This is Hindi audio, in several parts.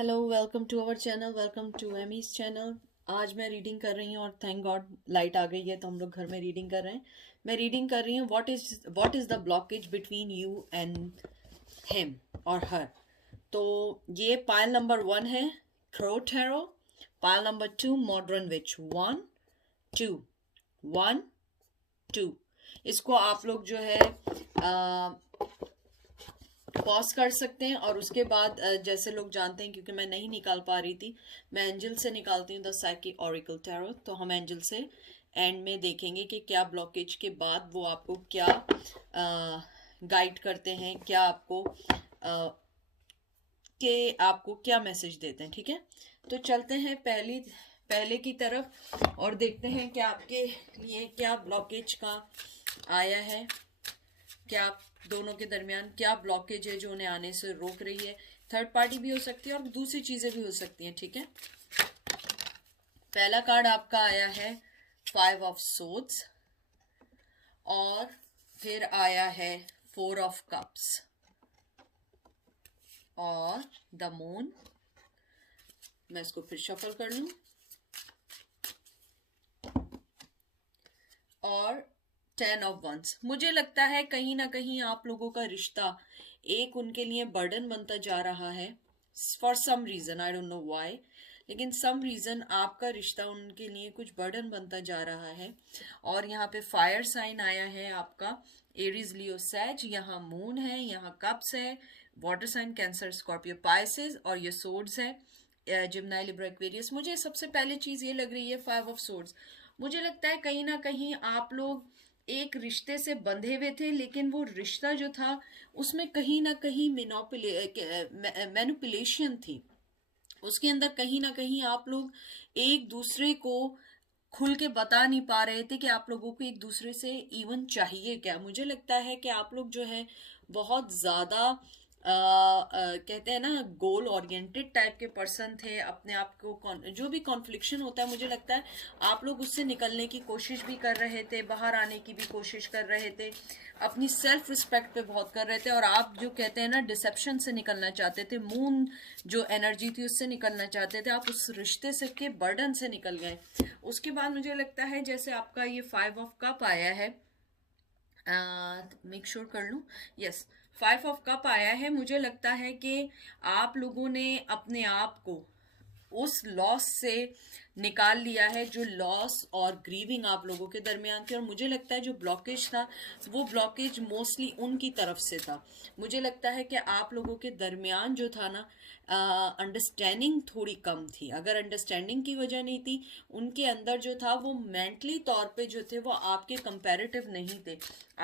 Hello, welcome to our channel, welcome to Amy's channel. आज मैं रीडिंग कर रही हूँ और थैंक गॉड लाइट आ गई है तो हम लोग घर में रीडिंग कर रहे हैं। मैं रीडिंग कर रही हूँ what is the blockage between you and him और हर। तो ये पाइल नंबर 1 है, Thoth tarot. Pile number 2, modern witch. 1 2 1 2। इसको आप लोग जो है पॉज कर सकते हैं और उसके बाद जैसे लोग जानते हैं, क्योंकि मैं नहीं निकाल पा रही थी, मैं एंजल से निकालती हूँ द साइकिक ऑरिकल टैरो। तो हम एंजल से एंड में देखेंगे कि क्या ब्लॉकेज के बाद वो आपको क्या गाइड करते हैं, क्या आपको आपको क्या मैसेज देते हैं। ठीक है, तो चलते हैं पहले की तरफ और देखते हैं कि आपके लिए क्या ब्लॉकेज का आया है, क्या आप दोनों के दरमियान क्या ब्लॉकेज है जो उन्हें आने से रोक रही है। थर्ड पार्टी भी हो सकती है और दूसरी चीजें भी हो सकती हैं। ठीक है, पहला कार्ड आपका आया है 5 ऑफ सोर्ड्स और फिर आया है 4 ऑफ कप्स और द मून। मैं इसको फिर शफल कर लूं और 10 ऑफ वंस। मुझे लगता है कहीं ना कहीं आप लोगों का रिश्ता एक उनके लिए बर्डन बनता जा रहा है for some reason, I don't know why, लेकिन सम रीजन आपका रिश्ता उनके लिए कुछ बर्डन बनता जा रहा है। और यहाँ पे फायर साइन आया है आपका एरीज, लियो, सैज। यहाँ मून है, यहाँ कप्स है, water sign Cancer, Scorpio, Pisces और ये सोर्ड्स है, जिम्नाई, लिब्रा, एक्वेरियस। मुझे सबसे पहले चीज ये लग रही है 5 ऑफ सोर्ड्स। मुझे लगता है कहीं ना कहीं आप लोग एक रिश्ते से बंधे हुए थे, लेकिन वो रिश्ता जो था उसमें कहीं ना कहीं मैनिपुलेशन थी। उसके अंदर कहीं ना कहीं आप लोग एक दूसरे को खुल के बता नहीं पा रहे थे कि आप लोगों को एक दूसरे से इवन चाहिए क्या। मुझे लगता है कि आप लोग जो है बहुत ज्यादा कहते हैं ना, गोल ओरिएंटेड टाइप के पर्सन थे। अपने आप को जो भी कॉन्फ्लिक्शन होता है, मुझे लगता है आप लोग उससे निकलने की कोशिश भी कर रहे थे, बाहर आने की भी कोशिश कर रहे थे, अपनी सेल्फ रिस्पेक्ट पे बहुत कर रहे थे। और आप जो कहते हैं ना, डिसेप्शन से निकलना चाहते थे, मून जो एनर्जी थी उससे निकलना चाहते थे, आप उस रिश्ते से के बर्डन से निकल गए। उसके बाद मुझे लगता है जैसे आपका ये 5 ऑफ कप आया है, मेक श्योर कर लूं, यस, 5 ऑफ कप आया है। मुझे लगता है कि आप लोगों ने अपने आप को उस लॉस से निकाल लिया है, जो लॉस और ग्रीविंग आप लोगों के दरमियान थी। और मुझे लगता है जो ब्लॉकेज था वो ब्लॉकेज मोस्टली उनकी तरफ से था। मुझे लगता है कि आप लोगों के दरमियान जो था ना, अंडरस्टैंडिंग थोड़ी कम थी। अगर अंडरस्टैंडिंग की वजह नहीं थी, उनके अंदर जो था वो मेंटली तौर पे जो थे वो आपके कंपैरेटिव नहीं थे।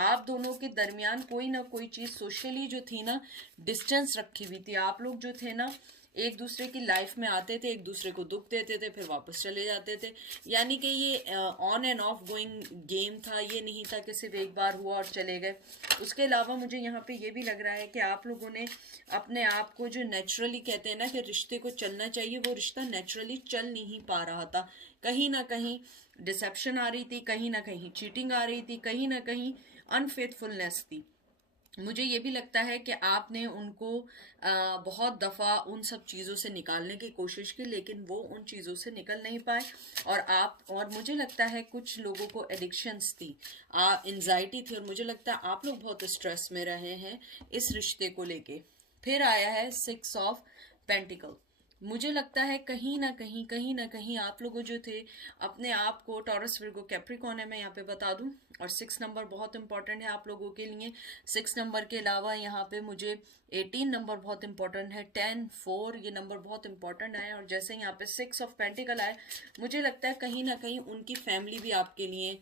आप दोनों के दरमियान कोई ना कोई चीज सोशली जो थी ना, डिस्टेंस रखी हुई थी। आप लोग जो थे ना, एक दूसरे की लाइफ में आते थे, एक दूसरे को दुख देते थे, फिर वापस चले जाते थे। यानी कि ये on end of going game था, ये नहीं था कि सिर्फ एक बार हुआ और चले गए। उसके अलावा मुझे यहाँ पे ये भी लग रहा है कि आप लोगों ने अपने आप को, जो नेचुरली कहते हैं ना कि रिश्ते को चलना चाहिए, वो रिश्ता नेचुरली चल नहीं पा रहा था। कहीं ना कहीं डिसेप्शन आ रही थी, कहीं ना कहीं चीटिंग आ रही थी, कहीं ना कहीं अनफेथफुलनेस थी। मुझे ये भी लगता है कि आपने उनको बहुत दफ़ा उन सब चीज़ों से निकालने की कोशिश की, लेकिन वो उन चीज़ों से निकल नहीं पाए। और मुझे लगता है कुछ लोगों को एडिक्शंस थी, एंजाइटी थी, और मुझे लगता है आप लोग बहुत स्ट्रेस में रहे हैं इस रिश्ते को लेके। फिर आया है 6 ऑफ पेंटिकल। मुझे लगता है कहीं ना कहीं आप लोग जो थे अपने आप को, टॉरस, विर्गो, कैप्रिकॉन है मैं यहाँ पे बता दूं। और 6 नंबर बहुत इंपॉर्टेंट है आप लोगों के लिए। 6 नंबर के अलावा यहाँ पे मुझे 18 नंबर बहुत इंपॉर्टेंट है, 10, 4 ये नंबर बहुत इंपॉर्टेंट है। और जैसे यहाँ पे 6 ऑफ पेंटिकल आए, मुझे लगता है कहीं ना कहीं उनकी फैमिली भी आपके लिए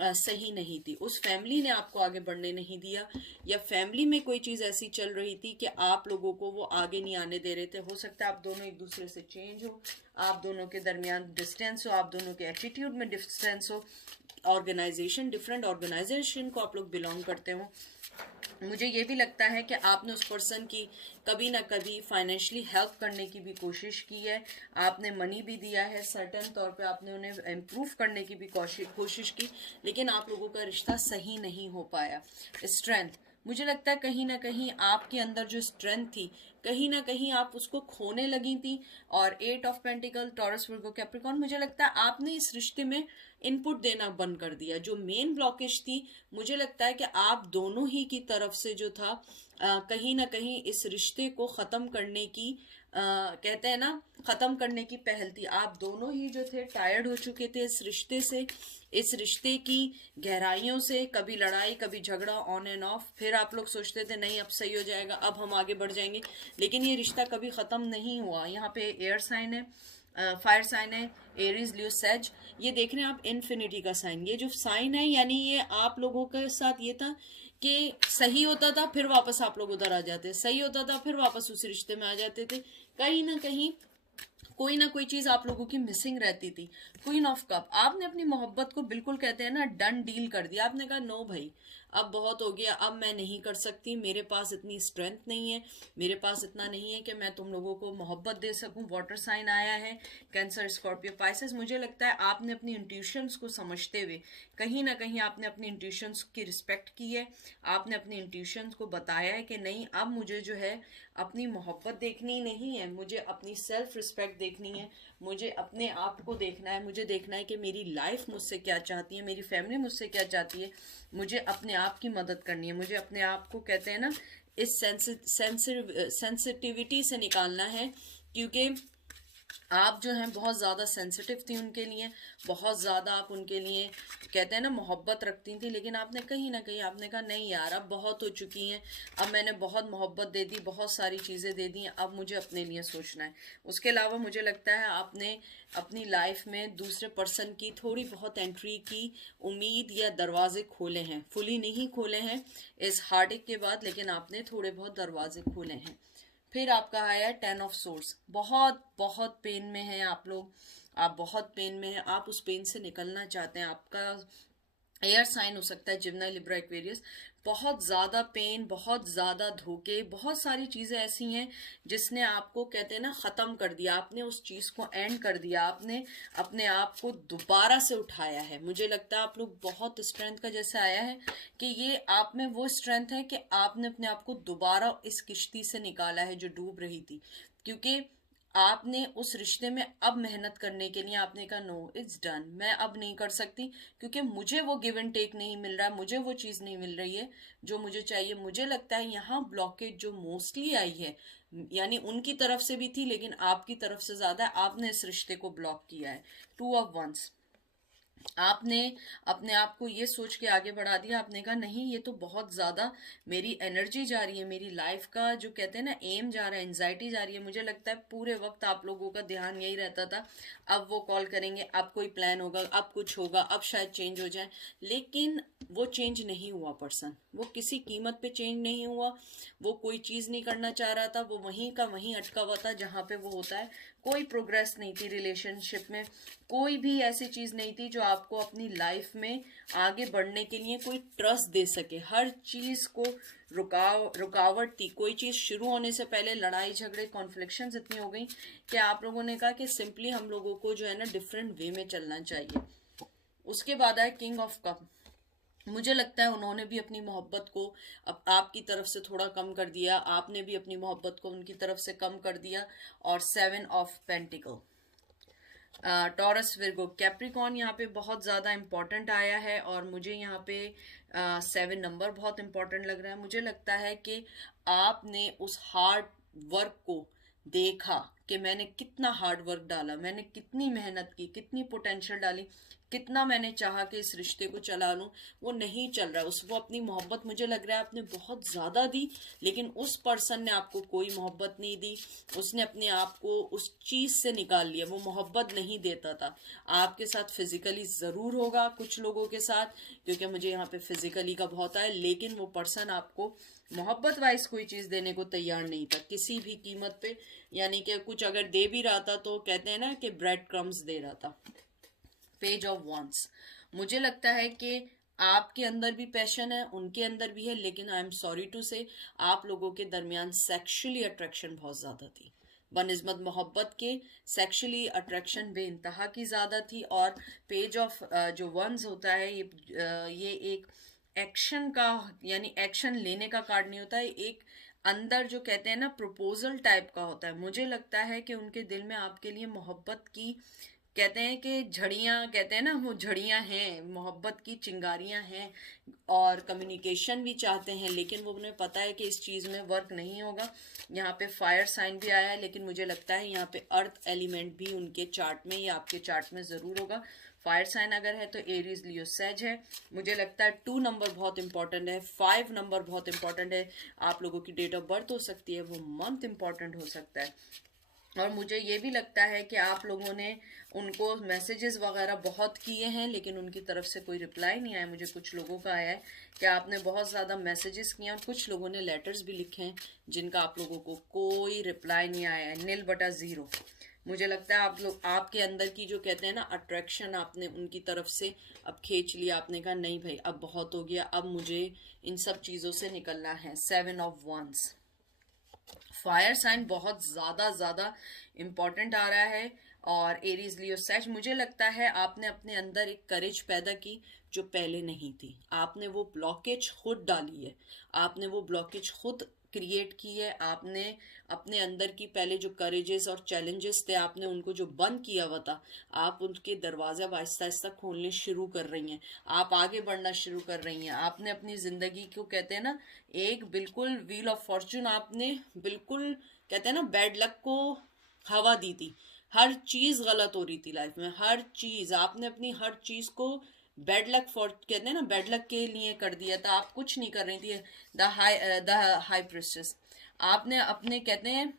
सही नहीं थी। उस फैमिली ने आपको आगे बढ़ने नहीं दिया, या फैमिली में कोई चीज ऐसी चल रही थी कि आप लोगों को वो आगे नहीं आने दे रहे थे। हो सकता है आप दोनों एक दूसरे से चेंज हो, आप दोनों के दरमियान डिस्टेंस हो, आप दोनों के एटीट्यूड में डिस्टेंस हो, ऑर्गेनाइजेशन, डिफरेंट ऑर्गेनाइजेशन को आप लोग बिलोंग करते हो। मुझे ये भी लगता है कि आपने उस पर्सन की कभी ना कभी फाइनेंशियली हेल्प करने की भी कोशिश की है, आपने मनी भी दिया है, सर्टेन तौर पे आपने उन्हें इम्प्रूव करने की भी कोशिश की, लेकिन आप लोगों का रिश्ता सही नहीं हो पाया। स्ट्रेंथ, मुझे लगता है कहीं ना कहीं आपके अंदर जो स्ट्रेंथ थी कहीं ना कहीं आप उसको खोने लगी थी। और 8 of pentacle, taurus, Virgo, Capricorn, मुझे लगता है आपने इस रिश्ते में इनपुट देना बंद कर दिया। जो मेन ब्लॉकेज थी, मुझे लगता है कि आप दोनों ही की तरफ से जो था कहीं ना कहीं इस रिश्ते को खत्म करने की कहते हैं ना, खत्म करने की पहल थी। आप दोनों ही जो थे टायर्ड हो चुके थे इस रिश्ते से, इस रिश्ते की गहराइयों से। कभी लड़ाई, कभी झगड़ा, ऑन एंड ऑफ। फिर आप लोग सोचते थे नहीं अब सही हो जाएगा, अब हम आगे बढ़ जाएंगे, लेकिन ये रिश्ता कभी खत्म नहीं हुआ। यहाँ पे एयर साइन है, फायर साइन है, एरीज, लियो, सेज। ये देख रहे हैं आप, इन्फिनिटी का साइन। ये जो साइन है यानी ये आप लोगों के साथ ये था कि सही होता था फिर वापस आप लोग उधर आ जाते, सही होता था फिर वापस उस रिश्ते में आ जाते थे। कहीं ना कहीं कोई ना कोई चीज आप लोगों की मिसिंग रहती थी। क्वीन ऑफ कप, आपने अपनी मोहब्बत को बिल्कुल कहते हैं ना डन डील कर दिया। आपने कहा नो भाई अब बहुत हो गया, अब मैं नहीं कर सकती, मेरे पास इतनी स्ट्रेंथ नहीं है, मेरे पास इतना नहीं है कि मैं तुम लोगों को मोहब्बत दे सकूं। वाटर साइन आया है, कैंसर, स्कॉर्पियो, पाइसेस। मुझे लगता है आपने अपनी इंट्यूशंस को समझते हुए कहीं ना कहीं आपने अपनी इंट्यूशंस की रिस्पेक्ट की है। आपने अपनी इंट्यूशंस को बताया है कि नहीं अब मुझे जो है अपनी मोहब्बत देखनी नहीं है, मुझे अपनी सेल्फ रिस्पेक्ट देखनी है, मुझे अपने आप को देखना है, मुझे देखना है कि मेरी लाइफ मुझसे क्या चाहती है, मेरी फैमिली मुझसे क्या चाहती है, मुझे अपने आप की मदद करनी है, मुझे अपने आप को कहते हैं ना इस सेंसिटिविटी से निकालना है। क्योंकि आप जो हैं बहुत ज़्यादा सेंसिटिव थी उनके लिए, बहुत ज़्यादा आप उनके लिए कहते हैं ना मोहब्बत रखती थी, लेकिन आपने कहीं ना कहीं आपने कहा नहीं यार अब बहुत हो चुकी हैं, अब मैंने बहुत मोहब्बत दे दी, बहुत सारी चीज़ें दे दी, अब मुझे अपने लिए सोचना है। उसके अलावा मुझे लगता है आपने अपनी लाइफ में दूसरे पर्सन की थोड़ी बहुत एंट्री की उम्मीद या दरवाजे खोले हैं, फुली नहीं खोले हैं इस हार्ट के बाद, लेकिन आपने थोड़े बहुत दरवाजे खोले हैं। फिर आपका आया 10 ऑफ सोर्स। बहुत बहुत पेन में हैं आप लोग, आप बहुत पेन में हैं, आप उस पेन से निकलना चाहते हैं। आपका एयर साइन हो सकता है जिम्ना, लिब्रा, एक्वेरियस। बहुत ज़्यादा पेन, बहुत ज़्यादा धोखे, बहुत सारी चीज़ें ऐसी हैं जिसने आपको कहते हैं ना ख़त्म कर दिया। आपने उस चीज़ को एंड कर दिया, आपने अपने आप को दोबारा से उठाया है। मुझे लगता है आप लोग बहुत स्ट्रेंथ का जैसे आया है कि ये आप में वो स्ट्रेंथ है कि आपने अपने आप को दोबारा इस किश्ती से निकाला है जो डूब रही थी। क्योंकि आपने उस रिश्ते में अब मेहनत करने के लिए आपने कहा नो इट्स डन, मैं अब नहीं कर सकती, क्योंकि मुझे वो गिव एंड टेक नहीं मिल रहा है, मुझे वो चीज़ नहीं मिल रही है जो मुझे चाहिए। मुझे लगता है यहाँ ब्लॉकेज जो मोस्टली आई है यानी उनकी तरफ से भी थी, लेकिन आपकी तरफ से ज़्यादा आपने इस रिश्ते को ब्लॉक किया है। 2 ऑफ वंस, आपने अपने आप को ये सोच के आगे बढ़ा दिया, आपने कहा नहीं ये तो बहुत ज़्यादा मेरी एनर्जी जा रही है, मेरी लाइफ का जो कहते हैं ना एम जा रहा है, एंजाइटी जा रही है। मुझे लगता है पूरे वक्त आप लोगों का ध्यान यही रहता था अब वो कॉल करेंगे, अब कोई प्लान होगा, अब कुछ होगा, अब शायद चेंज हो जाए। लेकिन वो चेंज नहीं हुआ पर्सन, वो किसी कीमत पे चेंज नहीं हुआ, वो कोई चीज़ नहीं करना चाह रहा था, वो वहीं का वहीं अटका हुआ था जहाँ पे वो होता है। कोई प्रोग्रेस नहीं थी रिलेशनशिप में, कोई भी ऐसी चीज़ नहीं थी जो आपको अपनी लाइफ में आगे बढ़ने के लिए कोई ट्रस्ट दे सके। हर चीज़ को रुकावट थी। कोई चीज़ शुरू होने से पहले लड़ाई झगड़े कॉन्फ्लिक्शंस इतनी हो गई कि आप लोगों ने कहा कि सिंपली हम लोगों को जो है ना डिफरेंट वे में चलना चाहिए। उसके बाद आया किंग ऑफ कप। मुझे लगता है उन्होंने भी अपनी मोहब्बत को अब आपकी तरफ से थोड़ा कम कर दिया, आपने भी अपनी मोहब्बत को उनकी तरफ से कम कर दिया। और 7 of pentacle, taurus, Virgo, Capricorn यहाँ पे बहुत ज़्यादा इम्पॉर्टेंट आया है। और मुझे यहाँ पे 7 नंबर बहुत इम्पॉर्टेंट लग रहा है। मुझे लगता है कि आपने उस हार्ड वर्क को देखा कि मैंने कितना हार्ड वर्क डाला, मैंने कितनी मेहनत की, कितनी पोटेंशियल डाली, कितना मैंने चाहा कि इस रिश्ते को चला लूं, वो नहीं चल रहा है। उस वो अपनी मोहब्बत मुझे लग रहा है आपने बहुत ज़्यादा दी, लेकिन उस पर्सन ने आपको कोई मोहब्बत नहीं दी। उसने अपने आप को उस चीज़ से निकाल लिया, वो मोहब्बत नहीं देता था। आपके साथ फिजिकली ज़रूर होगा कुछ लोगों के साथ, क्योंकि मुझे यहाँ पे फिजिकली का बहुत आया, लेकिन वो पर्सन आपको मोहब्बत वाइज कोई चीज़ देने को तैयार नहीं था किसी भी कीमत पे। यानी कि कुछ अगर दे भी रहा था तो कहते हैं ना कि ब्रेड क्रम्स दे रहा था। पेज ऑफ वॉन्ड्स, मुझे लगता है कि आपके अंदर भी पैशन है, उनके अंदर भी है, लेकिन आई एम सॉरी टू से आप लोगों के दरमियान सेक्सुअली अट्रैक्शन बहुत ज़्यादा थी। बनिस्बत मोहब्बत के सेक्सुअली अट्रैक्शन बेइंतहा की ज़्यादा थी। और पेज ऑफ जो वंस होता है ये एक एक्शन का यानी एक्शन लेने का कार्ड नहीं होता है, एक अंदर जो कहते हैं ना प्रपोजल टाइप का होता है। मुझे लगता है कि उनके दिल में आपके लिए मोहब्बत की, कहते हैं कि झड़ियाँ, कहते हैं ना वो झड़ियाँ हैं, मोहब्बत की चिंगारियाँ हैं, और कम्युनिकेशन भी चाहते हैं, लेकिन वो उन्हें पता है कि इस चीज़ में वर्क नहीं होगा। यहाँ पे फायर साइन भी आया है, लेकिन मुझे लगता है यहाँ पे अर्थ एलिमेंट भी उनके चार्ट में या आपके चार्ट में ज़रूर होगा। फायर साइन अगर है तो एरीज, लियो, सेज है। मुझे लगता है 2 नंबर बहुत इंपॉर्टेंट है, 5 नंबर बहुत इंपॉर्टेंट है। आप लोगों की डेट ऑफ बर्थ हो सकती है, वो मंथ इंपॉर्टेंट हो सकता है। और मुझे ये भी लगता है कि आप लोगों ने उनको मैसेजेस वगैरह बहुत किए हैं, लेकिन उनकी तरफ से कोई रिप्लाई नहीं आया। मुझे कुछ लोगों का आया है कि आपने बहुत ज़्यादा मैसेजेस किए हैं, और कुछ लोगों ने लेटर्स भी लिखे हैं जिनका आप लोगों को कोई रिप्लाई नहीं आया है। 0/0। मुझे लगता है आप लोग, आपके अंदर की जो कहते हैं ना अट्रैक्शन, आपने उनकी तरफ से अब खींच लिया। आपने कहा नहीं भाई अब बहुत हो गया, अब मुझे इन सब चीज़ों से निकलना है। 7 ऑफ वंस। फायर साइन बहुत ज़्यादा इम्पॉर्टेंट आ रहा है। और एरीज, लियो, सेज, मुझे लगता है आपने अपने अंदर एक करेज पैदा की जो पहले नहीं थी। आपने वो ब्लॉकेज खुद डाली है, आपने वो ब्लॉकेज खुद क्रिएट की है। आपने अपने अंदर की पहले जो करेजेस और चैलेंजेस थे, आपने उनको जो बंद किया हुआ था, आप उनके दरवाजे अब आहिस्ता आहिस्ता खोलने शुरू कर रही हैं। आप आगे बढ़ना शुरू कर रही हैं। आपने अपनी ज़िंदगी को, कहते हैं ना, एक बिल्कुल व्हील ऑफ फॉर्चून, आपने बिल्कुल, कहते हैं ना, बैड लक को हवा दी थी। हर चीज़ गलत हो रही थी लाइफ में, हर चीज़, आपने अपनी हर चीज़ को बैड लक फॉर, कहते हैं ना, बैड लक के लिए कर दिया था। आप कुछ नहीं कर रही थी। द हाई प्रिस्टेस, आपने अपने, कहते हैं,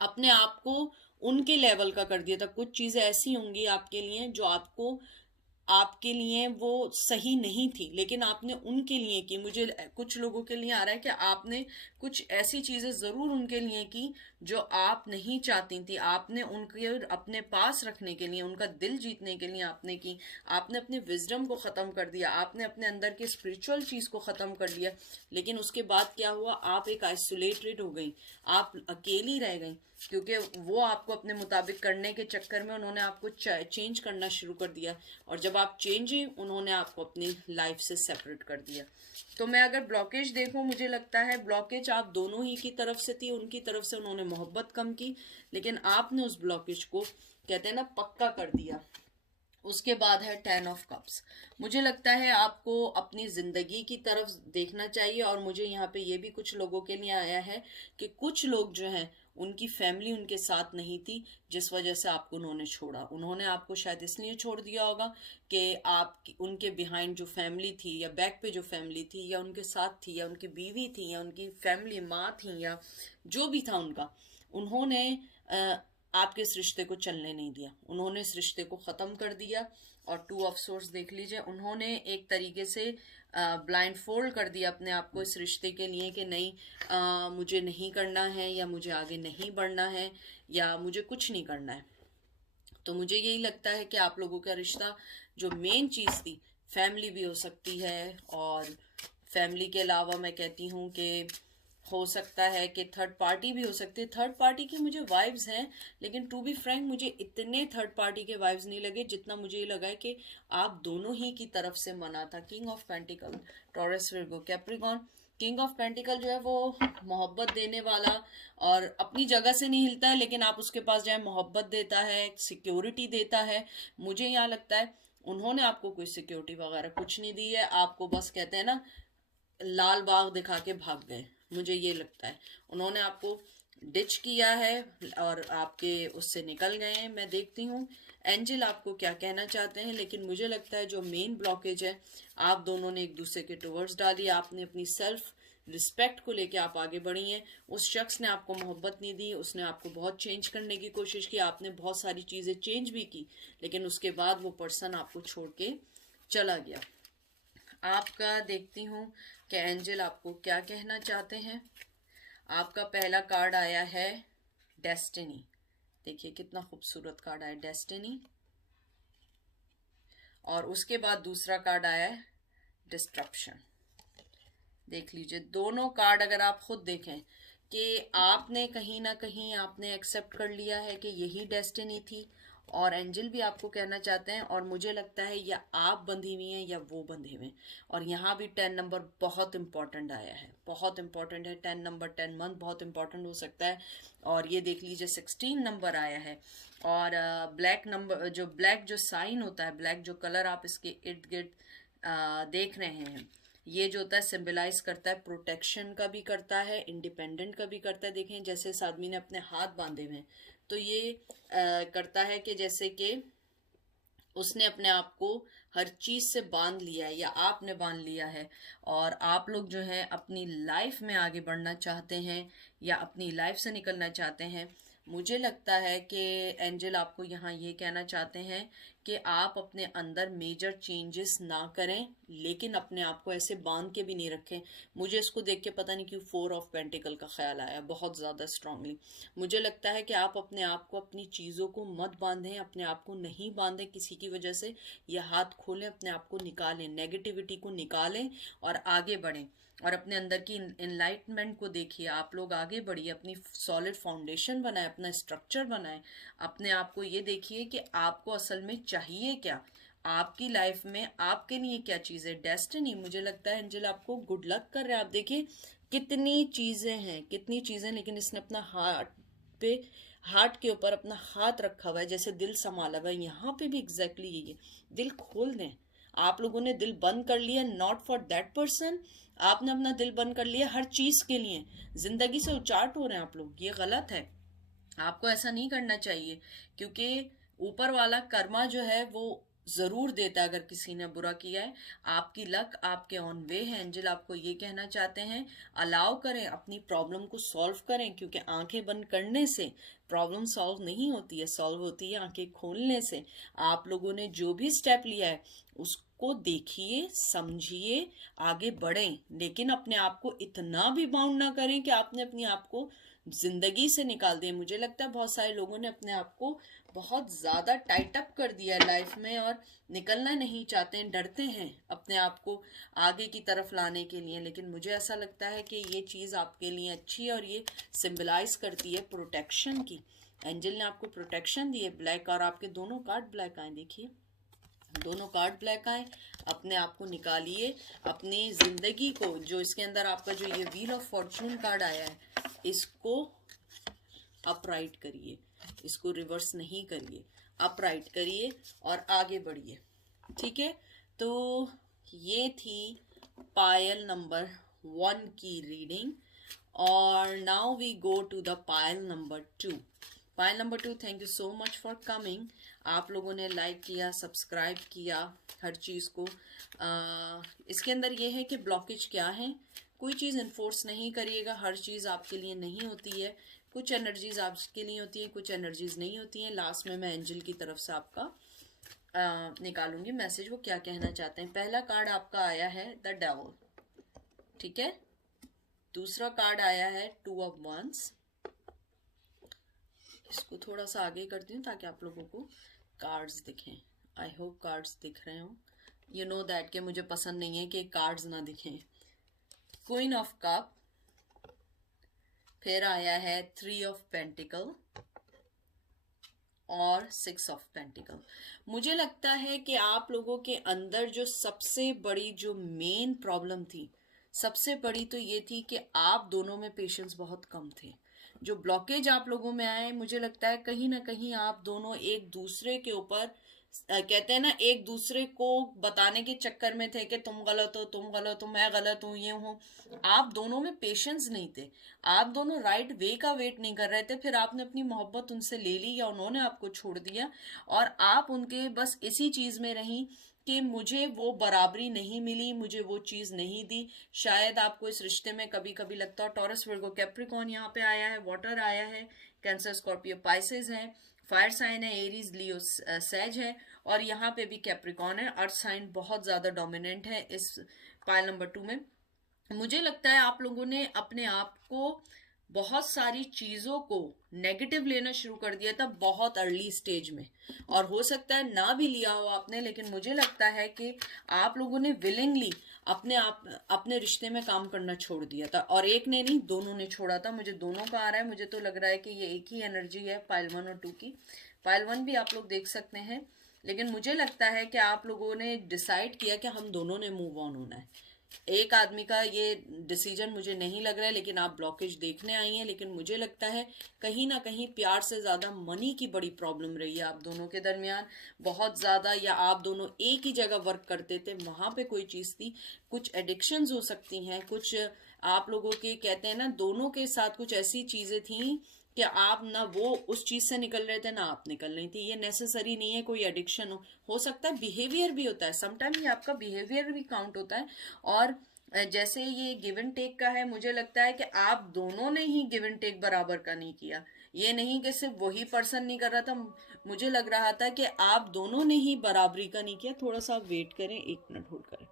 अपने आप को उनके लेवल का कर दिया था। कुछ चीज़ें ऐसी होंगी आपके लिए जो आपके लिए वो सही नहीं थी, लेकिन आपने उनके लिए की। मुझे कुछ लोगों के लिए आ रहा है कि आपने कुछ ऐसी चीज़ें ज़रूर उनके लिए की जो आप नहीं चाहती थी। आपने उनके अपने पास रखने के लिए, उनका दिल जीतने के लिए आपने की। आपने अपने विजडम को ख़त्म कर दिया, आपने अपने अंदर की स्पिरिचुअल चीज़ को ख़त्म कर दिया। लेकिन उसके बाद क्या हुआ, आप एक आइसोलेटेड हो गई, आप अकेली रह गई, क्योंकि वो आपको अपने मुताबिक करने के चक्कर में उन्होंने आपको चेंज करना शुरू कर दिया। और जब आप चेंज ही, उन्होंने आपको अपनी लाइफ से सेपरेट कर दिया। तो मैं अगर ब्लॉकेज देखूं, मुझे लगता है ब्लॉकेज आप दोनों ही की तरफ से थी। उनकी तरफ से उन्होंने मोहब्बत कम की, लेकिन आपने उस ब्लॉकेज को, कहते हैं ना, पक्का कर दिया। उसके बाद है 10 ऑफ कप्स। मुझे लगता है आपको अपनी ज़िंदगी की तरफ देखना चाहिए। और मुझे यहाँ पे ये भी कुछ लोगों के लिए आया है कि कुछ लोग जो हैं, उनकी फैमिली उनके साथ नहीं थी, जिस वजह से आपको उन्होंने छोड़ा। उन्होंने आपको शायद इसलिए छोड़ दिया होगा कि आप उनके बिहाइंड जो फैमिली थी, या बैक पे जो फैमिली थी, या उनके साथ थी, या उनकी बीवी थी, या उनकी फैमिली माँ थी, या जो भी था उनका, उन्होंने आपके इस रिश्ते को चलने नहीं दिया। उन्होंने इस रिश्ते को ख़त्म कर दिया। और 2 ऑफ सोर्स देख लीजिए, उन्होंने एक तरीके से ब्लाइंड फोल्ड कर दिया अपने आप को इस रिश्ते के लिए कि नहीं, मुझे नहीं करना है, या मुझे आगे नहीं बढ़ना है, या मुझे कुछ नहीं करना है। तो मुझे यही लगता है कि आप लोगों का रिश्ता, जो मेन चीज़ थी, फैमिली भी हो सकती है, और फैमिली के अलावा मैं कहती हूँ कि हो सकता है कि थर्ड पार्टी भी हो सकती है। थर्ड पार्टी की मुझे वाइब्स हैं, लेकिन टू बी फ्रैंक मुझे इतने थर्ड पार्टी के वाइब्स नहीं लगे, जितना मुझे ये लगा है कि आप दोनों ही की तरफ से मना था। King of pentacle, taurus, Virgo, Capricorn. King of pentacle जो है वो मोहब्बत देने वाला, और अपनी जगह से नहीं हिलता है, लेकिन आप उसके पास जाए मोहब्बत देता है, सिक्योरिटी देता है। मुझे यहाँ लगता है उन्होंने आपको कोई सिक्योरिटी वगैरह कुछ नहीं दी है। आपको बस, कहते हैं ना, लाल बाग दिखा के भाग गए। मुझे ये लगता है उन्होंने आपको डिच किया है और आपके उससे निकल गए हैं। मैं देखती हूँ एंजल आपको क्या कहना चाहते हैं, लेकिन मुझे लगता है जो मेन ब्लॉकेज है, आप दोनों ने एक दूसरे के टुवर्ड्स डाली। आपने अपनी सेल्फ रिस्पेक्ट को लेके आप आगे बढ़ी हैं। उस शख्स ने आपको मोहब्बत नहीं दी, उसने आपको बहुत चेंज करने की कोशिश की, आपने बहुत सारी चीज़ें चेंज भी की, लेकिन उसके बाद वो पर्सन आपको छोड़ के चला गया। आपका देखती हूँ कि एंजल आपको क्या कहना चाहते हैं। आपका पहला कार्ड आया है डेस्टिनी। देखिए कितना खूबसूरत कार्ड आया, डेस्टिनी। और उसके बाद दूसरा कार्ड आया है डिस्ट्रप्शन। देख लीजिए दोनों कार्ड, अगर आप खुद देखें कि आपने कहीं ना कहीं आपने एक्सेप्ट कर लिया है कि यही डेस्टिनी थी, और एंजल भी आपको कहना चाहते हैं, और मुझे लगता है या आप बंधी हुई हैं या वो बंधे हुए हैं। और यहाँ भी 10 नंबर बहुत इंपॉर्टेंट आया है, बहुत इंपॉर्टेंट है 10 नंबर, 10 मंथ बहुत इंपॉर्टेंट हो सकता है। और ये देख लीजिए 16 नंबर आया है। और ब्लैक नंबर, जो ब्लैक जो साइन होता है, ब्लैक जो कलर आप इसके इर्द गिर्द देख रहे हैं, ये जो होता है सिंबलाइज करता है, प्रोटेक्शन का भी करता है, इंडिपेंडेंट का भी करता है। देखें जैसे इस आदमी ने अपने हाथ बांधे हुए हैं, तो ये करता है कि जैसे कि उसने अपने आप को हर चीज से बांध लिया है, या आपने बांध लिया है। और आप लोग जो है अपनी लाइफ में आगे बढ़ना चाहते हैं या अपनी लाइफ से निकलना चाहते हैं। मुझे लगता है कि एंजल आपको यहाँ ये कहना चाहते हैं कि आप अपने अंदर मेजर चेंजेस ना करें, लेकिन अपने आप को ऐसे बांध के भी नहीं रखें। मुझे इसको देख के पता नहीं क्यों 4 ऑफ पेंटिकल का ख्याल आया बहुत ज़्यादा स्ट्रांगली। मुझे लगता है कि आप अपने आप को, अपनी चीज़ों को मत बांधें, अपने आप को नहीं बांधें किसी की वजह से। या हाथ खोलें, अपने आप को निकालें, नेगेटिविटी को निकालें और आगे बढ़ें। और अपने अंदर की इनलाइटमेंट को देखिए, आप लोग आगे बढ़िए, अपनी सॉलिड फाउंडेशन बनाएं, अपना स्ट्रक्चर बनाएं। अपने आप को ये देखिए कि आपको असल में चाहिए क्या, आपकी लाइफ में आपके लिए क्या चीज़ है। डेस्टिनी, मुझे लगता है एंजल आपको गुड लक कर रहे हैं। आप देखिए कितनी चीज़ें हैं, कितनी चीज़ें, लेकिन इसने अपना हार्ट के ऊपर अपना हाथ रखा हुआ है, जैसे दिल संभाला हुआ है। यहाँ पे भी एग्जैक्टली यही है, दिल खोल दें। आप लोगों ने दिल बंद कर लिया, नॉट फॉर दैट पर्सन, आपने अपना दिल बंद कर लिया हर चीज के लिए। जिंदगी से उचाट हो रहे हैं आप लोग, ये गलत है। आपको ऐसा नहीं करना चाहिए, क्योंकि ऊपर वाला कर्मा जो है वो जरूर देता है अगर किसी ने बुरा किया है। आपकी लक आपके ऑन वे है। एंजल आपको ये कहना चाहते हैं, अलाउ करें, अपनी प्रॉब्लम को सॉल्व करें, क्योंकि आंखें बंद करने से प्रॉब्लम सॉल्व नहीं होती है, सॉल्व होती है आंखें खोलने से। आप लोगों ने जो भी स्टेप लिया है उसको देखिए, समझिए, आगे बढ़ें, लेकिन अपने आप को इतना भी बाउंड ना करें कि आपने अपने आप को जिंदगी से निकाल दिया। मुझे लगता है बहुत सारे लोगों ने अपने आप को बहुत ज्यादा टाइट अप कर दिया है लाइफ में, और निकलना नहीं चाहते हैं, डरते हैं अपने आप को आगे की तरफ लाने के लिए। लेकिन मुझे ऐसा लगता है कि ये चीज आपके लिए अच्छी है, और ये सिंबलाइज करती है प्रोटेक्शन की। एंजल ने आपको प्रोटेक्शन दी है, ब्लैक, और आपके दोनों कार्ड ब्लैक आए, देखिए दोनों कार्ड ब्लैक आए। अपने आप को निकालिए, अपनी जिंदगी को, जो इसके अंदर आपका जो ये व्हील ऑफ फॉर्चून कार्ड आया है, इसको अपराइट करिए, इसको रिवर्स नहीं करिए, अपराइट करिए और आगे बढ़िए। ठीक है, तो ये थी पायल नंबर 1 की रीडिंग। और now we go to the pile number 2। Pile number 2, thank you so much for coming. आप लोगों ने लाइक किया, सब्सक्राइब किया हर चीज़ को। इसके अंदर ये है कि ब्लॉकेज क्या है, कोई चीज़ इन्फोर्स नहीं करिएगा, हर चीज़ आपके लिए नहीं होती है। कुछ एनर्जीज आपके लिए होती है, कुछ एनर्जीज नहीं होती हैं। लास्ट में मैं एंजल की तरफ से आपका निकालूंगी मैसेज, वो क्या कहना चाहते हैं। पहला कार्ड आपका आया है द डेविल, ठीक है। दूसरा कार्ड आया है 2 ऑफ wands। इसको थोड़ा सा आगे करती हूँ ताकि आप लोगों को कार्ड्स दिखें। आई होप कार्ड्स दिख रहे हो। यू नो दैट कि मुझे पसंद नहीं है कि कार्ड्स ना दिखें। क्वीन ऑफ कप, फिर आया है 3 ऑफ पेंटिकल और 6 ऑफ पेंटिकल। मुझे लगता है कि आप लोगों के अंदर जो सबसे बड़ी जो मेन प्रॉब्लम थी, सबसे बड़ी तो ये थी कि आप दोनों में पेशेंस बहुत कम थे। जो ब्लॉकेज आप लोगों में आए, मुझे लगता है कहीं ना कहीं आप दोनों एक दूसरे के ऊपर कहते हैं ना, एक दूसरे को बताने के चक्कर में थे कि तुम गलत हो, तुम गलत हो, मैं गलत हूँ, ये हूँ। आप दोनों में पेशेंस नहीं थे, आप दोनों राइट वे का वेट नहीं कर रहे थे। फिर आपने अपनी मोहब्बत उनसे ले ली या उन्होंने आपको छोड़ दिया, और आप उनके बस इसी चीज में रही कि मुझे वो बराबरी नहीं मिली, मुझे वो चीज नहीं दी। शायद आपको इस रिश्ते में कभी कभी लगता है, टॉरस, वर्गो, कैप्रिकॉर्न यहाँ पे आया है, वाटर आया है, कैंसर, स्कॉर्पियो, पाइसेस है, फायर साइन है, एरीज, लियो, सैज है, और यहाँ पे भी कैप्रिकॉर्न है। अर्थ साइन बहुत ज्यादा डोमिनेंट है इस पाइल नंबर 2 में। मुझे लगता है आप लोगों ने अपने आप को बहुत सारी चीजों को नेगेटिव लेना शुरू कर दिया था बहुत अर्ली स्टेज में, और हो सकता है ना भी लिया हो आपने, लेकिन मुझे लगता है कि आप लोगों ने विलिंगली अपने रिश्ते में काम करना छोड़ दिया था। और एक ने नहीं, दोनों ने छोड़ा था। मुझे दोनों का आ रहा है, मुझे तो लग रहा है कि ये एक ही एनर्जी है, पाइल 1 और 2 की। पाइल 1 भी आप लोग देख सकते हैं, लेकिन मुझे लगता है कि आप लोगों ने डिसाइड किया कि हम दोनों ने मूव ऑन होना है। एक आदमी का ये डिसीजन मुझे नहीं लग रहा है, लेकिन आप ब्लॉकेज देखने आई हैं। लेकिन मुझे लगता है कहीं ना कहीं प्यार से ज्यादा मनी की बड़ी प्रॉब्लम रही है आप दोनों के दरमियान बहुत ज्यादा, या आप दोनों एक ही जगह वर्क करते थे, वहां पे कोई चीज थी। कुछ एडिक्शंस हो सकती हैं, कुछ आप लोगों के कहते हैं ना, दोनों के साथ कुछ ऐसी चीजें थी कि आप ना वो उस चीज से निकल रहे थे ना आप निकल रही थी। ये नेसेसरी नहीं है कोई एडिक्शन हो सकता है बिहेवियर भी होता है, समटाइम ये आपका बिहेवियर भी काउंट होता है। और जैसे ये गिव एंड टेक का है, मुझे लगता है कि आप दोनों ने ही गिव एंड टेक बराबर का नहीं किया। ये नहीं कि सिर्फ वही पर्सन नहीं कर रहा था, मुझे लग रहा था कि आप दोनों ने ही बराबरी का नहीं किया। थोड़ा सा वेट करें, 1 मिनट होल्ड करें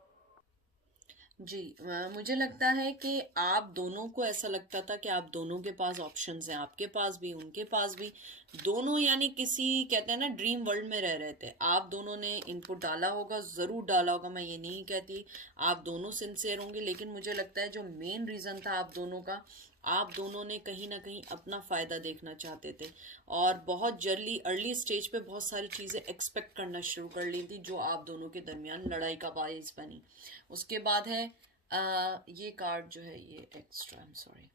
जी। मुझे लगता है कि आप दोनों को ऐसा लगता था कि आप दोनों के पास ऑप्शंस हैं, आपके पास भी उनके पास भी, दोनों यानी किसी कहते हैं ना ड्रीम वर्ल्ड में रह रहे थे। आप दोनों ने इनपुट डाला होगा, ज़रूर डाला होगा, मैं ये नहीं कहती आप दोनों सिंसियर होंगे, लेकिन मुझे लगता है जो मेन रीज़न था आप दोनों का, आप दोनों ने कहीं ना कहीं अपना फ़ायदा देखना चाहते थे, और बहुत जल्दी अर्ली स्टेज पे बहुत सारी चीज़ें एक्सपेक्ट करना शुरू कर ली थी, जो आप दोनों के दरमियान लड़ाई का बायस बनी। उसके बाद है ये कार्ड जो है, ये extra, I am sorry,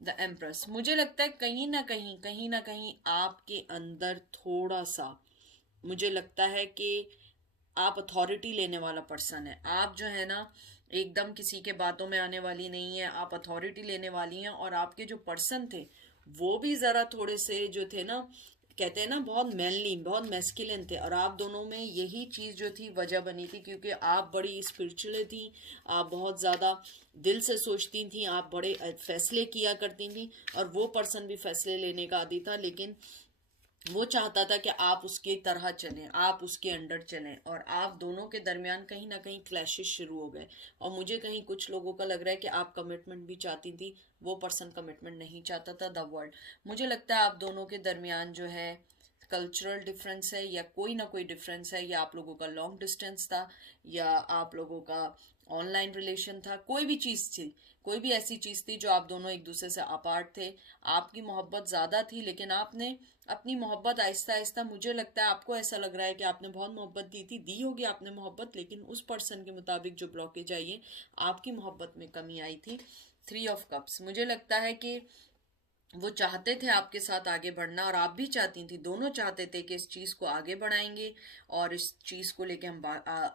the empress. मुझे लगता है कहीं ना कहीं आपके अंदर थोड़ा सा, मुझे लगता है कि आप अथॉरिटी लेने वाला पर्सन है। आप जो है ना एकदम किसी के बातों में आने वाली नहीं है, आप अथॉरिटी लेने वाली हैं। और आपके जो पर्सन थे वो भी जरा थोड़े से जो थे ना, कहते हैं ना बहुत मैनली, बहुत मैस्कुलिन थे। और आप दोनों में यही चीज़ जो थी वजह बनी थी, क्योंकि आप बड़ी स्पिरिचुअल थी, आप बहुत ज़्यादा दिल से सोचती थी, आप बड़े फैसले किया करती थी, और वो पर्सन भी फैसले लेने का आदी था। लेकिन वो चाहता था कि आप उसकी तरह चलें, आप उसके अंडर चलें, और आप दोनों के दरमियान कहीं ना कहीं क्लैशेस शुरू हो गए। और मुझे कहीं कुछ लोगों का लग रहा है कि आप कमिटमेंट भी चाहती थी, वो पर्सन कमिटमेंट नहीं चाहता था, द वर्ल्ड। मुझे लगता है आप दोनों के दरमियान जो है कल्चरल डिफरेंस है, या कोई ना कोई डिफरेंस है, या आप लोगों का लॉन्ग डिस्टेंस था, या आप लोगों का ऑनलाइन रिलेशन था, कोई भी चीज़ थी, कोई भी ऐसी चीज़ थी जो आप दोनों एक दूसरे से अपार्ट थे। आपकी मोहब्बत ज़्यादा थी, लेकिन आपने अपनी मोहब्बत आहिस्ता आहिस्ता, मुझे लगता है आपको ऐसा लग रहा है कि आपने बहुत मोहब्बत दी थी, दी होगी आपने मोहब्बत, लेकिन उस पर्सन के मुताबिक जो ब्लॉकेज आई है, आपकी मोहब्बत में कमी आई थी। 3 ऑफ कप्स, मुझे लगता है कि वो चाहते थे आपके साथ आगे बढ़ना, और आप भी चाहती थी, दोनों चाहते थे कि इस चीज़ को आगे बढ़ाएंगे, और इस चीज़ को लेके हम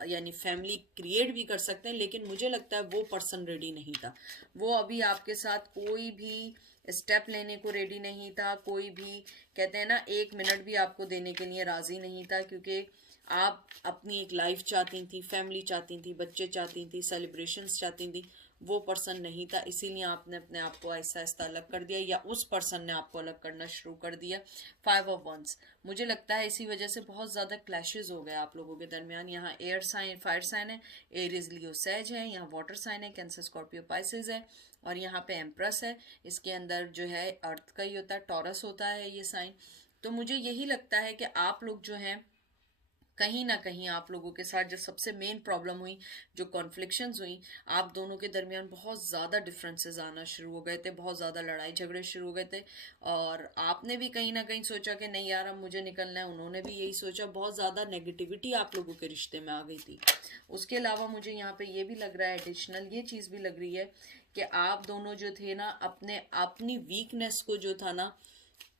यानी फैमिली क्रिएट भी कर सकते हैं। लेकिन मुझे लगता है वो पर्सन रेडी नहीं था, वो अभी आपके साथ कोई भी स्टेप लेने को रेडी नहीं था, कोई भी कहते हैं ना 1 मिनट भी आपको देने के लिए राजी नहीं था, क्योंकि आप अपनी एक लाइफ चाहती थी, फैमिली चाहती थी, बच्चे चाहती थी, सेलिब्रेशंस चाहती थी। वो पर्सन नहीं था, इसीलिए आपने अपने आप को ऐसा ऐसा अलग कर दिया, या उस पर्सन ने आपको अलग करना शुरू कर दिया। 5 ऑफ वंस, मुझे लगता है इसी वजह से बहुत ज़्यादा क्लैशेस हो गए आप लोगों के दरमियान। यहाँ एयर साइन, फायर साइन है, एरीज लियो सेज है, यहाँ वाटर साइन है, कैंसर स्कॉर्पियो पाइसेस है, और यहाँ पे एम्प्रेस है। इसके अंदर जो है अर्थ का ही होता है, टॉरस होता है ये साइन। तो मुझे यही लगता है कि आप लोग जो हैं कहीं ना कहीं, आप लोगों के साथ जो सबसे मेन प्रॉब्लम हुई, जो कॉन्फ्लिक्शंस हुई, आप दोनों के दरमियान बहुत ज़्यादा डिफरेंसेस आना शुरू हो गए थे, बहुत ज़्यादा लड़ाई झगड़े शुरू हो गए थे। और आपने भी कहीं ना कहीं सोचा कि नहीं यार अब मुझे निकलना है, उन्होंने भी यही सोचा, बहुत ज़्यादा नेगेटिविटी आप लोगों के रिश्ते में आ गई थी। उसके अलावा मुझे यहाँ पे ये भी लग रहा है, एडिशनल ये चीज़ भी लग रही है कि आप दोनों जो थे ना, अपनी वीकनेस को जो था ना,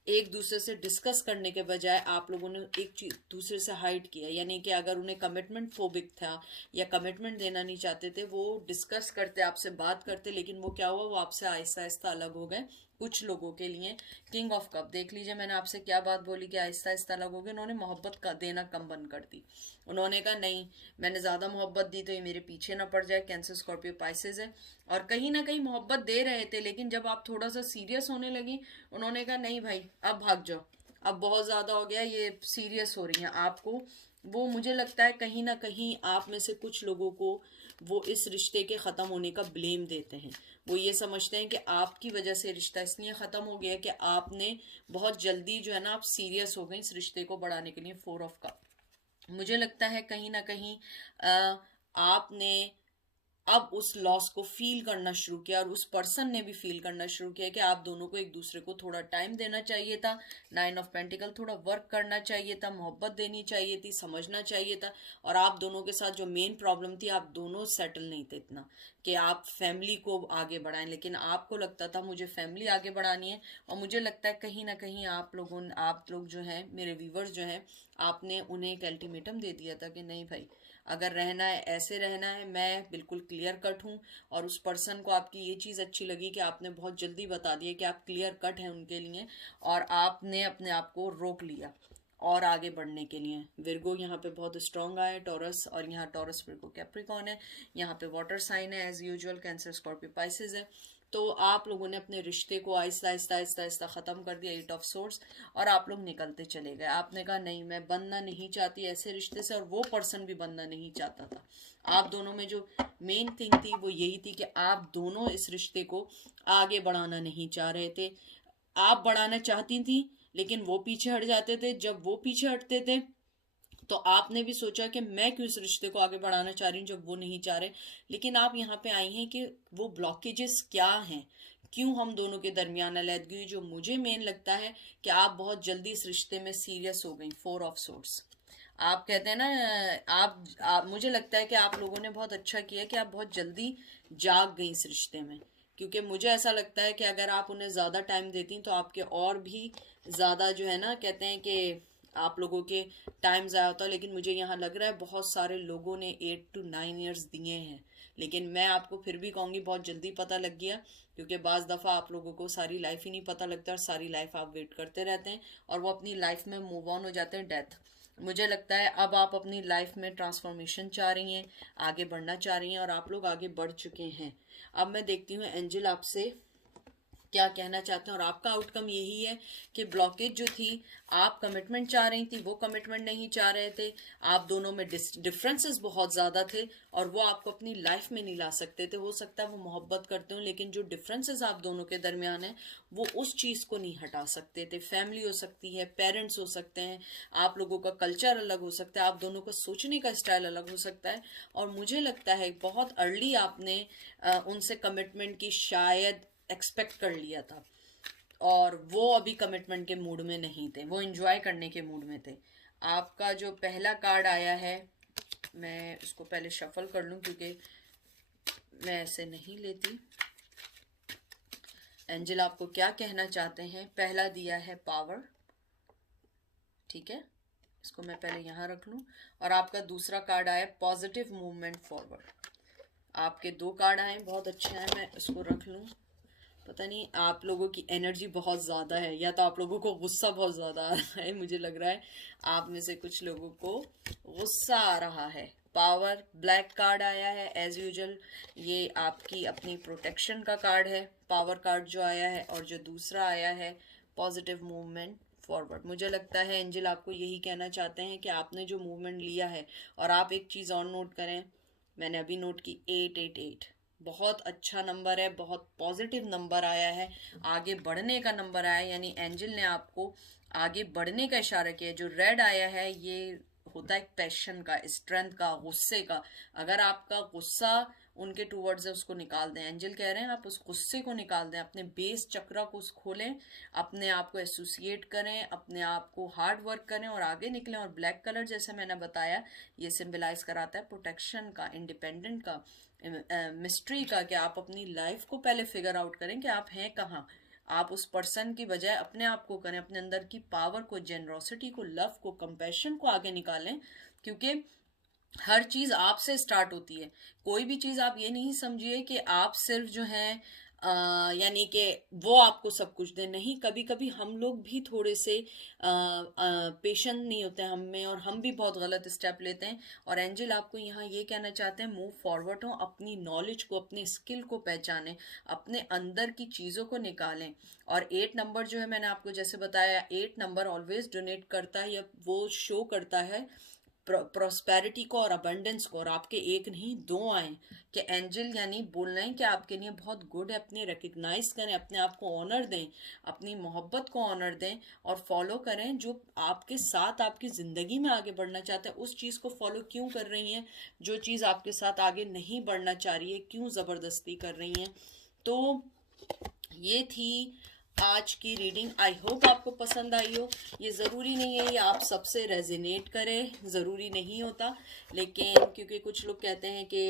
एक दूसरे से डिस्कस करने के बजाय आप लोगों ने एक चीज दूसरे से हाइड किया। यानी कि अगर उन्हें कमिटमेंट फोबिक था, या कमिटमेंट देना नहीं चाहते थे, वो डिस्कस करते, आपसे बात करते, लेकिन वो क्या हुआ, वो आपसे आहिस्ता आहिस्ता अलग हो गए। कुछ लोगों के लिए किंग ऑफ कप देख लीजिए, मैंने आपसे क्या बात बोली कि आहिस्ता आहिस्ता अलग हो गए। उन्होंने मोहब्बत का देना कम बंद कर दी, उन्होंने कहा नहीं मैंने ज्यादा मोहब्बत दी तो ये मेरे पीछे ना पड़ जाए। कैंसर स्कॉर्पियो पाइसेस है, और कहीं ना कहीं मोहब्बत दे रहे थे, लेकिन जब आप थोड़ा सा सीरियस होने लगी, उन्होंने कहा नहीं भाई अब भाग जाओ, अब बहुत ज्यादा हो गया, ये सीरियस हो रही हैं आपको। वो मुझे लगता है कहीं ना कहीं आप में से कुछ लोगों को वो इस रिश्ते के ख़त्म होने का ब्लेम देते हैं। वो ये समझते हैं कि आपकी वजह से रिश्ता इसलिए ख़त्म हो गया कि आपने बहुत जल्दी जो है ना, आप सीरियस हो गए इस रिश्ते को बढ़ाने के लिए। 4 ऑफ कप, मुझे लगता है कहीं ना कहीं आपने अब उस लॉस को फील करना शुरू किया और उस पर्सन ने भी फील करना शुरू किया कि आप दोनों को एक दूसरे को थोड़ा टाइम देना चाहिए था। 9 ऑफ पेंटिकल, थोड़ा वर्क करना चाहिए था, मोहब्बत देनी चाहिए थी, समझना चाहिए था। और आप दोनों के साथ जो मेन प्रॉब्लम थी, आप दोनों सेटल नहीं थे इतना कि आप फैमिली को आगे बढ़ाएं, लेकिन आपको लगता था मुझे फैमिली आगे बढ़ानी है। और मुझे लगता है कहीं ना कहीं आप लोग जो हैं, मेरे व्यूवर्स जो हैं, आपने उन्हें एक अल्टीमेटम दे दिया था कि नहीं भाई, अगर रहना है ऐसे रहना है, मैं बिल्कुल क्लियर कट हूँ। और उस पर्सन को आपकी ये चीज़ अच्छी लगी कि आपने बहुत जल्दी बता दिया कि आप क्लियर कट हैं उनके लिए, और आपने अपने आप को रोक लिया और आगे बढ़ने के लिए। विर्गो यहाँ पे बहुत स्ट्रांग आया, टॉरस, और यहाँ टॉरस विर्गो कैप्रिकॉन है, यहाँ पे वाटर साइन है as usual, Cancer Scorpio Pisces है। तो आप लोगों ने अपने रिश्ते को आहिस्ता आहिस्ता आहिस्ता आहिस्ता ख़त्म कर दिया, 8 ऑफ सोर्ड्स, और आप लोग निकलते चले गए। आपने कहा नहीं, मैं बनना नहीं चाहती ऐसे रिश्ते से, और वो पर्सन भी बनना नहीं चाहता था। आप दोनों में जो मेन थिंग थी वो यही थी कि आप दोनों इस रिश्ते को आगे बढ़ाना नहीं चाह रहे थे। आप बढ़ाना चाहती थी, लेकिन वो पीछे हट जाते थे। जब वो पीछे हटते थे तो आपने भी सोचा कि मैं क्यों इस रिश्ते को आगे बढ़ाना चाह रही हूँ जब वो नहीं चाह रहे। लेकिन आप यहाँ पे आई हैं कि वो ब्लॉकेजेस क्या हैं, क्यों हम दोनों के दरमियान अलहदगी हुई। जो मुझे मेन लगता है कि आप बहुत जल्दी इस रिश्ते में सीरियस हो गई। 4 ऑफ सोर्ड्स, आप कहते हैं ना, मुझे लगता है कि आप लोगों ने बहुत अच्छा किया कि आप बहुत जल्दी जाग गई इस रिश्ते में। क्योंकि मुझे ऐसा लगता है कि अगर आप उन्हें ज़्यादा टाइम देती तो आपके और भी ज़्यादा जो है ना, कहते हैं कि आप लोगों के टाइम ज़ाया होता। लेकिन मुझे यहाँ लग रहा है बहुत सारे लोगों ने 8 to 9 ईयर्स दिए हैं, लेकिन मैं आपको फिर भी कहूँगी बहुत जल्दी पता लग गया। क्योंकि बाज़ दफ़ा आप लोगों को सारी लाइफ ही नहीं पता लगता, और सारी लाइफ आप वेट करते रहते हैं और वो अपनी लाइफ में मूव ऑन हो जाते हैं, डेथ। मुझे लगता है अब आप अपनी लाइफ में ट्रांसफॉर्मेशन चाह रही हैं, आगे बढ़ना चाह रही हैं, और आप लोग आगे बढ़ चुके हैं। अब मैं देखती हूँ एंजल आपसे क्या कहना चाहते हैं, और आपका आउटकम यही है कि ब्लॉकेज जो थी, आप कमिटमेंट चाह रही थी, वो कमिटमेंट नहीं चाह रहे थे। आप दोनों में डिफरेंसेस बहुत ज़्यादा थे और वो आपको अपनी लाइफ में नहीं ला सकते थे। हो सकता है वो मोहब्बत करते हो, लेकिन जो डिफरेंसेस आप दोनों के दरमियान है वो उस चीज़ को नहीं हटा सकते थे। फैमिली हो सकती है, पेरेंट्स हो सकते हैं, आप लोगों का कल्चर अलग हो सकता है, आप दोनों का सोचने का स्टाइल अलग हो सकता है। और मुझे लगता है बहुत अर्ली आपने उनसे कमिटमेंट की शायद एक्सपेक्ट कर लिया था, और वो अभी कमिटमेंट के मूड में नहीं थे, वो एंजॉय करने के मूड में थे। आपका जो पहला कार्ड आया है, मैं उसको पहले शफल कर लूं क्योंकि मैं ऐसे नहीं लेती। एंजल आपको क्या कहना चाहते हैं? पहला दिया है पावर, ठीक है, इसको मैं पहले यहाँ रख लूं। और आपका दूसरा कार्ड आया पॉजिटिव मूवमेंट फॉरवर्ड। आपके 2 कार्ड आए, बहुत अच्छे हैं, मैं इसको रख लूं। पता नहीं, आप लोगों की एनर्जी बहुत ज़्यादा है, या तो आप लोगों को गुस्सा बहुत ज़्यादा आ रहा है। मुझे लग रहा है आप में से कुछ लोगों को गुस्सा आ रहा है। पावर, ब्लैक कार्ड आया है एज यूजुअल, ये आपकी अपनी प्रोटेक्शन का कार्ड है, पावर कार्ड जो आया है। और जो दूसरा आया है पॉजिटिव मूवमेंट फॉरवर्ड, मुझे लगता है एंजल आपको यही कहना चाहते हैं कि आपने जो मूवमेंट लिया है, और आप एक चीज़ और नोट करें, मैंने अभी नोट की, 888 बहुत अच्छा नंबर है, बहुत पॉजिटिव नंबर आया है, आगे बढ़ने का नंबर आया है। यानी एंजल ने आपको आगे बढ़ने का इशारा किया है। जो रेड आया है ये होता है पैशन का, स्ट्रेंथ का, गुस्से का। अगर आपका गुस्सा उनके टूवर्ड्स है, उसको निकाल दें। एंजल कह रहे हैं आप उस गुस्से को निकाल दें, अपने बेस चक्रा को खोलें, अपने आप को एसोसिएट करें, अपने आप को हार्ड वर्क करें और आगे निकलें। और ब्लैक कलर जैसे मैंने बताया, ये सिंबलाइज कराता है प्रोटेक्शन का, इंडिपेंडेंट का, मिस्ट्री का, कि आप अपनी लाइफ को पहले फिगर आउट करें कि आप हैं कहाँ। आप उस पर्सन की बजाय अपने आप को करें, अपने अंदर की पावर को, जेनरोसिटी को, लव को, कंपैशन को आगे निकालें। क्योंकि हर चीज आपसे स्टार्ट होती है। कोई भी चीज आप ये नहीं समझिए कि आप सिर्फ जो है यानी कि वो आपको सब कुछ दे, नहीं। कभी कभी हम लोग भी थोड़े से पेशेंट नहीं होते हम में, और हम भी बहुत गलत स्टेप लेते हैं। और एंजल आपको यहाँ ये कहना चाहते हैं, मूव फॉरवर्ड हो, अपनी नॉलेज को, अपने स्किल को पहचानें, अपने अंदर की चीज़ों को निकालें। और 8 नंबर जो है, मैंने आपको जैसे बताया, 8 नंबर ऑलवेज डोनेट करता है, या वो शो करता है प्रोस्पेरिटी को और अबंडेंस को, और आपके एक नहीं दो आए कि एंजल यानी बोल रहे हैं कि आपके लिए बहुत गुड है, अपने रिकग्नाइज करें, अपने आप को ऑनर दें, अपनी मोहब्बत को ऑनर दें और फॉलो करें जो आपके साथ आपकी ज़िंदगी में आगे बढ़ना चाहते हैं उस चीज़ को फॉलो क्यों कर रही हैं, जो चीज़ आपके साथ आगे नहीं बढ़ना चाह रही है क्यों ज़बरदस्ती कर रही हैं। तो ये थी आज की रीडिंग। आई होप आपको पसंद आई हो। ये ज़रूरी नहीं है ये आप सबसे रेजोनेट करें, ज़रूरी नहीं होता, लेकिन क्योंकि कुछ लोग कहते हैं कि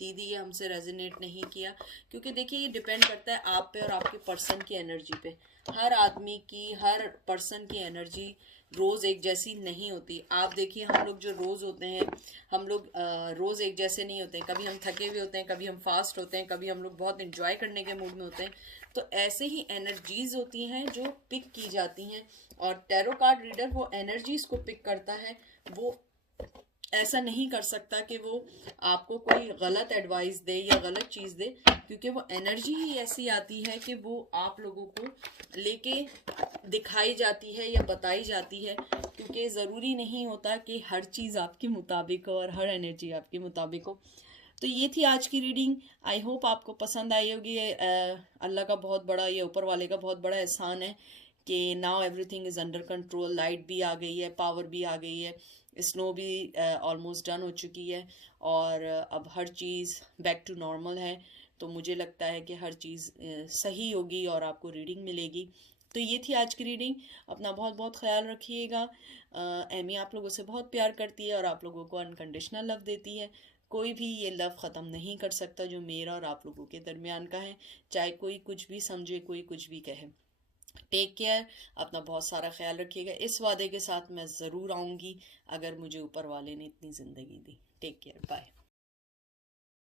दीदी ये हमसे रेजोनेट नहीं किया, क्योंकि देखिए ये डिपेंड करता है आप पे और आपके पर्सन की एनर्जी पे। हर आदमी की, हर पर्सन की एनर्जी रोज एक जैसी नहीं होती। आप देखिए हम लोग जो रोज होते हैं, हम लोग रोज एक जैसे नहीं होते हैं। कभी हम थके हुए होते हैं, कभी हम फास्ट होते हैं, कभी हम लोग बहुत इंजॉय करने के मूड में होते हैं। तो ऐसे ही एनर्जीज होती हैं जो पिक की जाती हैं, और टैरो कार्ड रीडर वो एनर्जीज को पिक करता है। वो ऐसा नहीं कर सकता कि वो आपको कोई गलत एडवाइस दे या गलत चीज़ दे, क्योंकि वो एनर्जी ही ऐसी आती है कि वो आप लोगों को लेके दिखाई जाती है या बताई जाती है, क्योंकि ज़रूरी नहीं होता कि हर चीज़ आपके मुताबिक हो और हर एनर्जी आपके मुताबिक हो। तो ये थी आज की रीडिंग। आई होप आपको पसंद आई होगी। अल्लाह का बहुत बड़ा, ये ऊपर वाले का बहुत बड़ा एहसान है कि now everything is under control. Light भी आ गई है, पावर भी आ गई है, स्नो भी ऑलमोस्ट डन हो चुकी है, और अब हर चीज़ बैक टू नॉर्मल है। तो मुझे लगता है कि हर चीज़ सही होगी और आपको रीडिंग मिलेगी। तो ये थी आज की रीडिंग। अपना बहुत बहुत ख्याल रखिएगा। एमी आप लोगों से बहुत प्यार करती है और आप लोगों को अनकंडीशनल लव देती है। कोई भी ये लव ख़त्म नहीं कर सकता जो मेरा और आप लोगों के दरमियान का है, चाहे कोई कुछ भी समझे, कोई कुछ भी कहे। टेक केयर, अपना बहुत सारा ख्याल रखिएगा। इस वादे के साथ मैं ज़रूर आऊँगी अगर मुझे ऊपर वाले ने इतनी ज़िंदगी दी। Take care, bye.